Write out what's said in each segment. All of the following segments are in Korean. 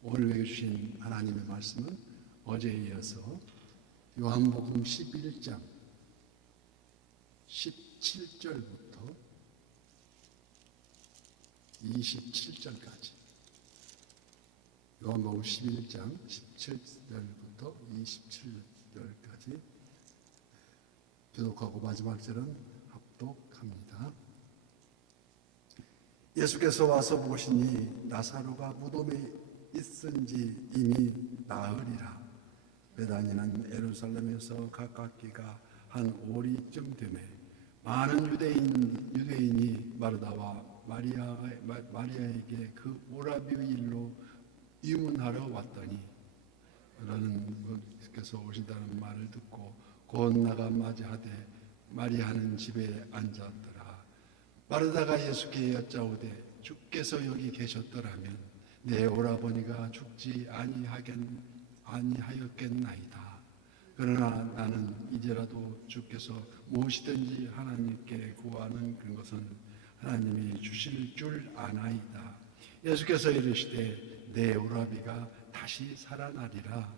오늘 외워주신 하나님의 말씀은 어제에 이어서 요한복음 11장 17절부터 27절까지, 요한복음 11장 17절부터 27절까지 교독하고 마지막 절은 합독합니다. 예수께서 와서 보시니 나사로가 무덤에 있은지 이미 나으리라. 베다니는 예루살렘에서 가깝기가 한 오리쯤 되매 많은 유대인이 마르다와 마리아에게 그 오라비의 일로 의문하러 왔더니, 그러는 분께서 오신다는 말을 듣고 곧 나가 맞이하되 마리아는 집에 앉았더라. 마르다가 예수께 여짜오되 주께서 여기 계셨더라면 내 오라버니가 죽지 아니하였겠나이다. 그러나 나는 이제라도 주께서 무엇이든지 하나님께 구하는 것은 하나님이 주실 줄 아나이다. 예수께서 이르시되 내 오라비가 다시 살아나리라.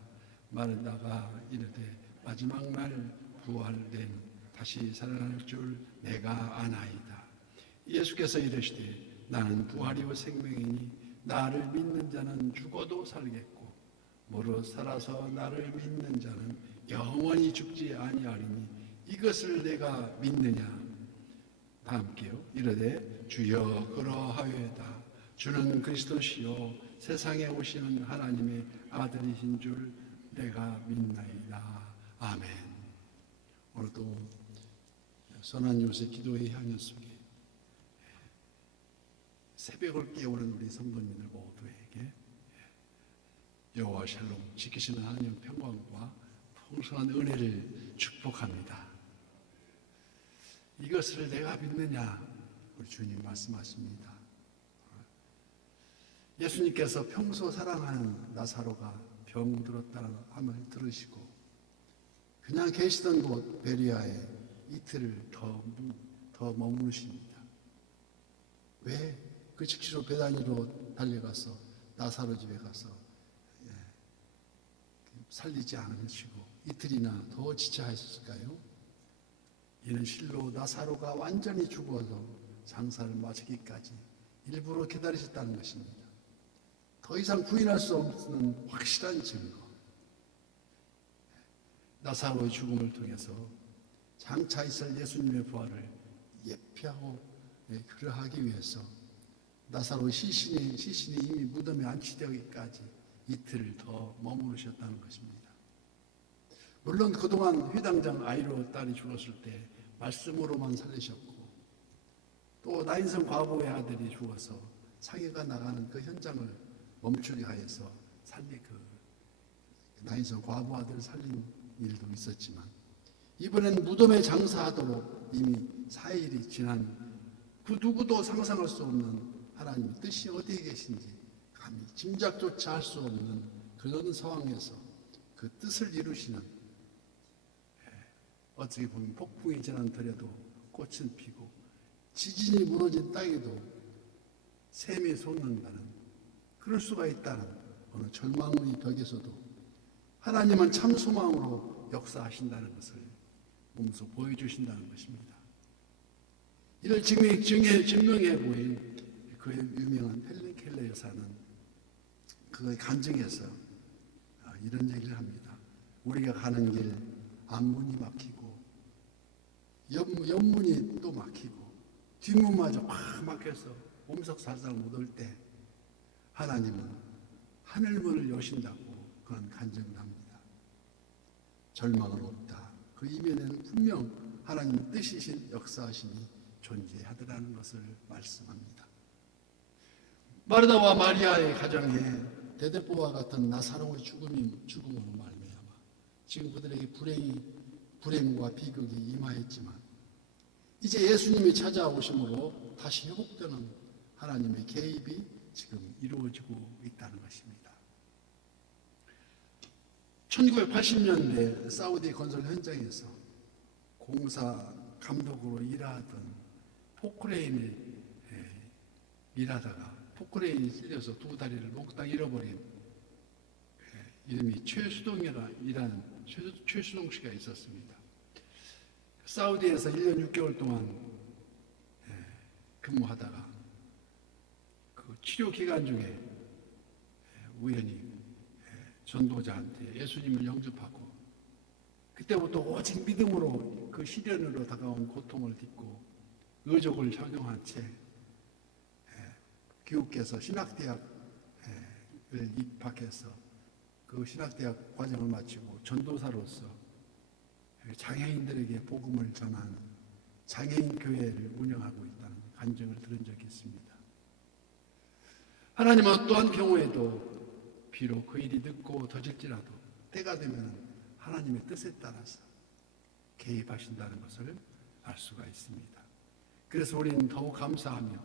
마르다가 이르되 마지막 날 부활된 다시 살아날 줄 내가 아나이다. 예수께서 이르시되 나는 부활이요 생명이니 나를 믿는 자는 죽어도 살겠고 무릇 살아서 나를 믿는 자는 영원히 죽지 아니하리니 이것을 내가 믿느냐. 다 함께요. 이르되 주여 그러하여다. 주는 그리스도시요 세상에 오시는 하나님의 아들이신 줄 내가 믿나이다. 아멘. 오늘도 선한 요새 기도의 향연 속에 새벽을 깨우는 우리 성도님들 모두에게 여호와 샬롬 지키시는 하나님 평강과 풍성한 은혜를 축복합니다. 이것을 내가 믿느냐, 우리 주님 말씀하십니다. 예수님께서 평소 사랑하는 나사로가 병들었다는 함을 들으시고 그냥 계시던 곳 베리아에 이틀을 더 머무르십니다. 왜? 그 즉시로 베다니로 달려가서 나사로 집에 가서 살리지 않으시고 이틀이나 더 지체하셨을까요? 이는 실로 나사로가 완전히 죽어서 장사를 마치기까지 일부러 기다리셨다는 것입니다. 더 이상 부인할 수 없는 확실한 증거. 나사로의 죽음을 통해서 장차 있을 예수님의 부활을 예표하고 그러하기 위해서 나사로의 시신이 이미 무덤에 안치되기까지 이틀을 더 머무르셨다는 것입니다. 물론 그동안 회당장 아이로 딸이 죽었을 때 말씀으로만 살리셨고, 또 나인성 과부의 아들이 죽어서 사기가 나가는 그 현장을 멈추게 하여서 나인성 과부 아들을 살린 일도 있었지만, 이번엔 무덤에 장사하도록 이미 4일이 지난 그 누구도 상상할 수 없는 하나님의 뜻이 어디에 계신지 감히 짐작조차 할 수 없는 그런 상황에서 그 뜻을 이루시는, 어떻게 보면 폭풍이 지나더라도 꽃은 피고 지진이 무너진 땅에도 샘이 솟는다는, 그럴 수가 있다는 어느 절망의 벽에서도 하나님은 참 소망으로 역사하신다는 것을 몸소 보여주신다는 것입니다. 이를 증명해 보인 그의 유명한 헬렌 켈러 여사는 그의 간증에서 이런 얘기를 합니다. 우리가 가는 길 앞문이 막히고 옆문이 또 막히고 뒷문마저 꽉 막혀서 옴석살살 못 올 때 하나님은 하늘문을 여신다고 그런 간증을 합니다. 절망은 없다. 그 이면에는 분명 하나님의 뜻이신 역사하심이 존재하더라는 것을 말씀합니다. 마르다와 마리아의 가정에 대대보와 같은 나사로의 죽음으로 말미암아 지금 그들에게 불행과 비극이 임하였지만, 이제 예수님이 찾아오심으로 다시 회복되는 하나님의 개입이 지금 이루어지고 있다는 것입니다. 1980년대 사우디 건설 현장에서 공사 감독으로 일하던 포크레인에 일하다가 포크레인이 찔려서 두 다리를 몽땅 잃어버린 이름이 최수동이라는 최수동 씨가 있었습니다. 사우디에서 1년 6개월 동안 근무하다가 그 치료 기간 중에 우연히 전도자한테 예수님을 영접하고 그때부터 오직 믿음으로 그 시련으로 다가온 고통을 딛고 의족을 적용한 채 교육께서 신학대학을 입학해서 그 신학대학 과정을 마치고 전도사로서 장애인들에게 복음을 전하는 장애인 교회를 운영하고 있다는 간증을 들은 적이 있습니다. 하나님은 어떠한 경우에도 비록 그 일이 늦고 더딜지라도 때가 되면 하나님의 뜻에 따라서 개입하신다는 것을 알 수가 있습니다. 그래서 우리는 더욱 감사하며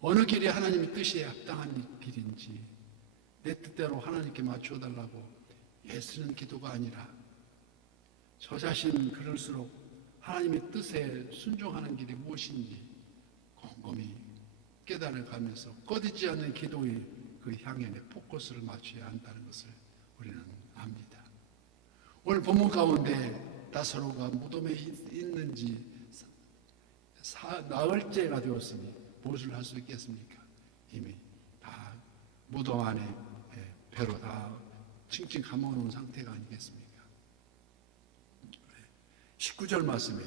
어느 길이 하나님의 뜻에 합당한 길인지 내 뜻대로 하나님께 맞춰달라고 애쓰는 기도가 아니라 저 자신 그럴수록 하나님의 뜻에 순종하는 길이 무엇인지 곰곰이 깨달아가면서 꺼지지 않는 기도의 그 향연에 포커스를 맞춰야 한다는 것을 우리는 압니다. 오늘 본문 가운데 나사로가 무덤에 있는지 나흘째가 되었으니 무엇을 할 수 있겠습니까? 이미 다 무덤 안에 배로 다 칭칭 감아놓은 상태가 아니겠습니까? 19절 말씀에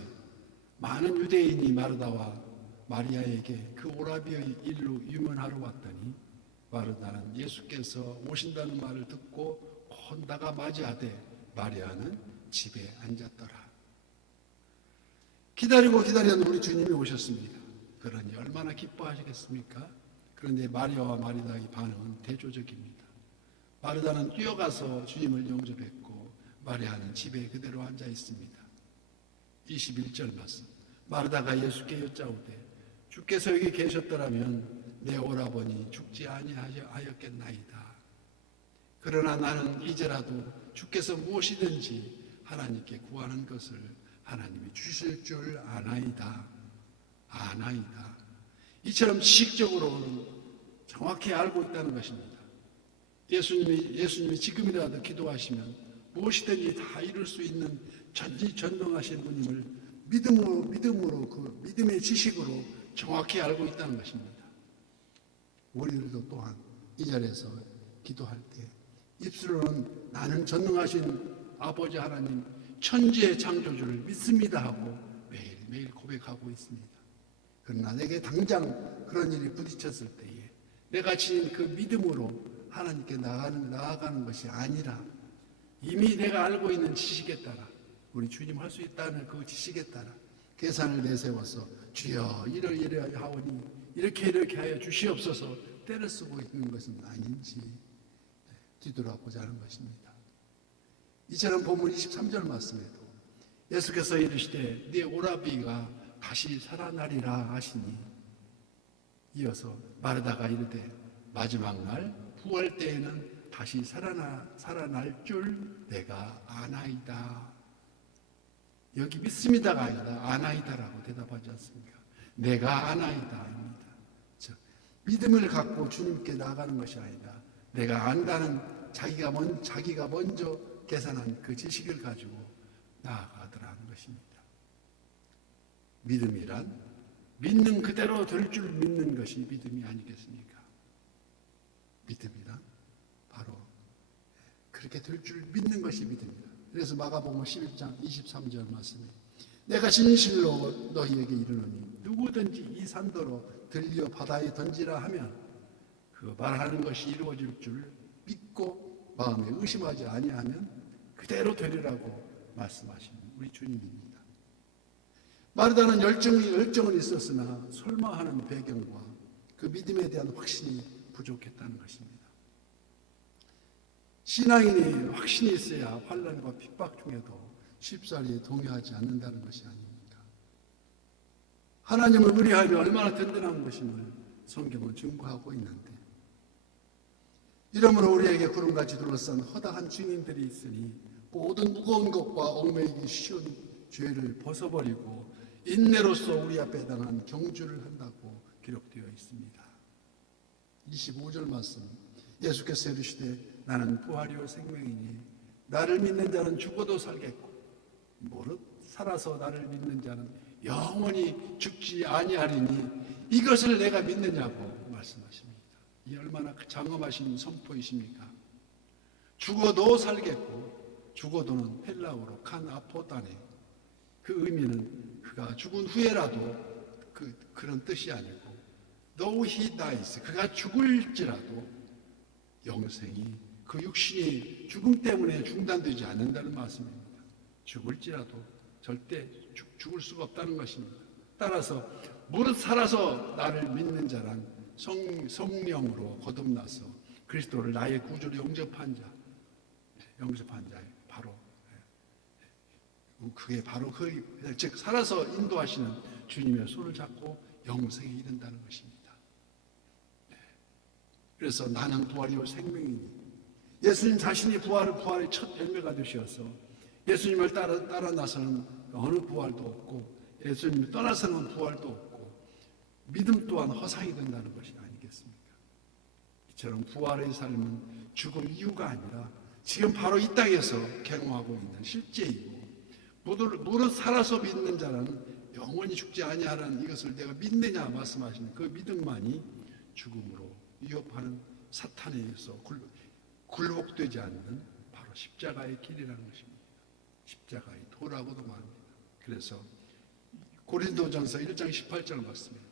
많은 유대인이 마르다와 마리아에게 그 오라비의 일로 유문하러 왔더니 마르다는 예수께서 오신다는 말을 듣고 혼다가 맞이하되 마리아는 집에 앉았더라. 기다리고 기다리던 우리 주님이 오셨습니다. 그러니 얼마나 기뻐하시겠습니까? 그런데 마리아와 마르다의 반응은 대조적입니다. 마르다는 뛰어가서 주님을 영접했고 마리아는 집에 그대로 앉아 있습니다. 21절 말씀. 마르다가 예수께 여짜오되 주께서 여기 계셨더라면 내 오라버니 죽지 아니하였겠나이다. 그러나 나는 이제라도 주께서 무엇이든지 하나님께 구하는 것을 하나님이 주실 줄 아나이다. 이처럼 지식적으로는 정확히 알고 있다는 것입니다. 예수님이 지금이라도 기도하시면 무엇이든지 다 이룰 수 있는 전지전능하신 분임을 믿음으로 그 믿음의 지식으로 정확히 알고 있다는 것입니다. 우리들도 또한 이 자리에서 기도할 때 입술로는 나는 전능하신 아버지 하나님 천지의 창조주를 믿습니다 하고 매일매일 고백하고 있습니다. 그러나 내게 당장 그런 일이 부딪혔을 때에 내가 지닌 그 믿음으로 하나님께 나아가는 것이 아니라 이미 내가 알고 있는 지식에 따라 우리 주님 할 수 있다는 그 지식에 따라 계산을 내세워서 주여 이러하오니 이렇게 하여 주시옵소서 때를 쓰고 있는 것은 아닌지 뒤돌아보자 하는 것입니다. 이처럼 본문 23절 말씀에도 예수께서 이르시되 네 오라비가 다시 살아나리라 하시니 이어서 마르다가 이르되 마지막 날 부활 때에는 다시 살아날 줄 내가 아나이다. 여기 믿습니다가 아니라 아나이다라고 대답하지 않습니까? 내가 아나이다입니다. 즉 믿음을 갖고 주님께 나아가는 것이 아니라 내가 안다는 자기가 먼저 계산한 그 지식을 가지고 나아가더라는 것입니다. 믿음이란 믿는 그대로 될 줄 믿는 것이 믿음이 아니겠습니까? 믿음이란 바로 그렇게 될 줄 믿는 것이 믿음이다. 그래서 마가복음 11장 23절 말씀에 내가 진실로 너희에게 이르노니 누구든지 이 산더러 들려 바다에 던지라 하면 그 말하는 것이 이루어질 줄 믿고 마음에 의심하지 아니하면 그대로 되리라고 말씀하신 우리 주님입니다. 마르다는 열정은 있었으나 설마하는 배경과 그 믿음에 대한 확신이 부족했다는 것입니다. 신앙인이 확신이 있어야 환난과 핍박 중에도 쉽사리 동요하지 않는다는 것이 아닙니까? 하나님을 의뢰하며 얼마나 든든한 것임을 성경은 증거하고 있는데 이러므로 우리에게 구름같이 둘러싼 허다한 증인들이 있으니 모든 무거운 것과 얽매이기 쉬운 죄를 벗어버리고 인내로서 우리 앞에 당한 경주를 한다고 기록되어 있습니다. 25절 말씀 예수께서 이르시되 나는 부활이요 생명이니 나를 믿는 자는 죽어도 살겠고 무릇 살아서 나를 믿는 자는 영원히 죽지 아니하리니 이것을 내가 믿느냐고 말씀하십니다. 이 얼마나 장엄하신 선포이십니까? 죽어도 살겠고, 죽어도는 헬라어로 칸 아포다네, 그 의미는 그가 죽은 후에라도 그런 뜻이 아니고 though he dies, 그가 죽을지라도 영생이 그 육신이 죽음 때문에 중단되지 않는다는 말씀입니다. 죽을지라도 절대 죽을 수가 없다는 것입니다. 따라서 무릇 살아서 나를 믿는 자란 성령으로 거듭나서 그리스도를 나의 구주로 영접한 자의 바로 그게 바로 즉 살아서 인도하시는 주님의 손을 잡고 영생에 이른다는 것입니다. 그래서 나는 부활이요 생명이니 예수님 자신이 부활의 첫 열매가 되셔서 예수님을 따라 나서는 어느 부활도 없고 예수님을 떠나서는 부활도 없고 믿음 또한 허상이 된다는 것이 아니겠습니까? 이처럼 부활의 삶은 죽을 이유가 아니라 지금 바로 이 땅에서 경험하고 있는 실제이고 무릇 살아서 믿는 자는 영원히 죽지 아니하라는 이것을 내가 믿느냐 말씀하시는 그 믿음만이 죽음으로 위협하는 사탄에 의해서 굴복되지 않는 바로 십자가의 길이라는 것입니다. 십자가의 도라고도 말합니다. 그래서 고린도전서 1장 18절을 봤습니다.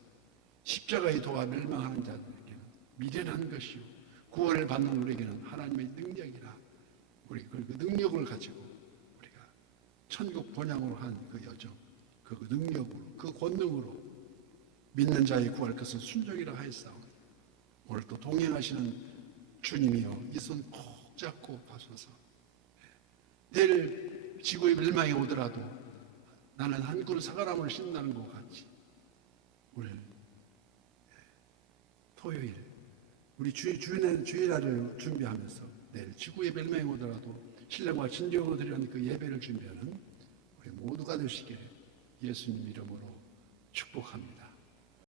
십자가의 도와 멸망하는 자들에게는 미련한 것이요 구원을 받는 우리에게는 하나님의 능력이라. 우리 그 능력을 가지고 우리가 천국 본향으로 한 그 여정, 그 능력으로, 그 권능으로 믿는 자의 구할 것은 순종이라 하였사오니 오늘 또 동행하시는 주님이여 이 손 꼭 잡고 가소서. 내일 지구의 멸망이 오더라도 나는 한 그루 사과나무를 심는다는 것 같이 오늘 토요일 우리 주일날을 준비하면서 내일 지구의 멸망이 오더라도 신령과 진정으로 드리는 그 예배를 준비하는 우리 모두가 되시기를 예수님 이름으로 축복합니다.